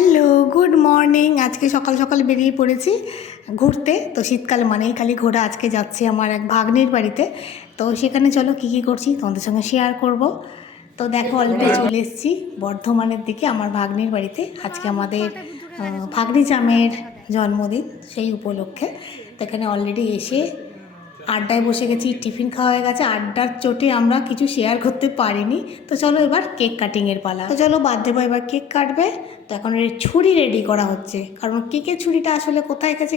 Hello, good morning. আজকে সকাল সকাল বেরিয়ে পড়েছি ঘুরতে। তো শীতকাল মানেই খালি ঘোরা। আজকে যাচ্ছি আমার এক ভাগ্নির বাড়িতে। তো সেখানে চলো কী কী করছি তোমাদের সঙ্গে শেয়ার করব। তো দেখো অলরেডি চলে এসেছি বর্ধমানের দিকে আমার ভাগ্নির বাড়িতে। আজকে আমাদের ভাগ্নি জামের জন্মদিন, সেই উপলক্ষে। তো এখানে অলরেডি এসে আড্ডায় বসে গেছি, টিফিন খাওয়া হয়ে গেছে। আড্ডার চোটে আমরা কিছু শেয়ার করতে পারিনি। তো চলো এবার কেক কাটিংয়ের পালা। তো চলো বার্থডে বয় এবার কেক কাটবে। তো এখন ছুরি রেডি করা হচ্ছে, কারণ কেকের ছুরিটা আসলে কোথায় গেছে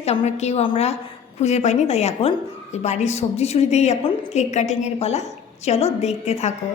আমরা খুঁজে পাইনি। তাই এখন ওই বাড়ির সবজি ছুরি দিয়েই এখন কেক কাটিংয়ের পালা। চলো দেখতে থাকো।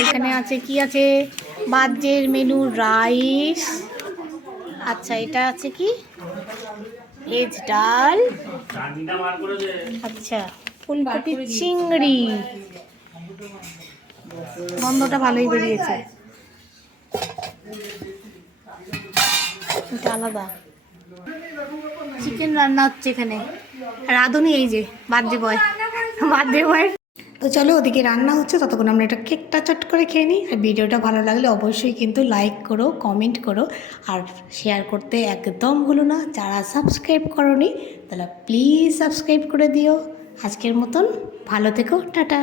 এখানে আছে কি আছে, বার্থডের মেনু রাইস। আচ্ছা, এটা আছে কি ভেজ ডাল। আচ্ছা, ফুলকপি চিংড়ি। গন্ধটা ভালোই বেরিয়েছে। এটা আলাদা চিকেন রান্না হচ্ছে এখানে। রাঁধুনি এই যে বার্থডে বয়। তো চলো ওদিকে রান্না হচ্ছে, ততক্ষণ আমরা এটা কেকটা চট করে খেয়ে নিই। আর ভিডিওটা ভালো লাগলে অবশ্যই কিন্তু লাইক করো, কমেন্ট করো, আর শেয়ার করতে একদম ভুলো না। যারা সাবস্ক্রাইব করোনি তাহলে প্লিজ সাবস্ক্রাইব করে দিও। আজকের মতন ভালো থেকো, টাটা।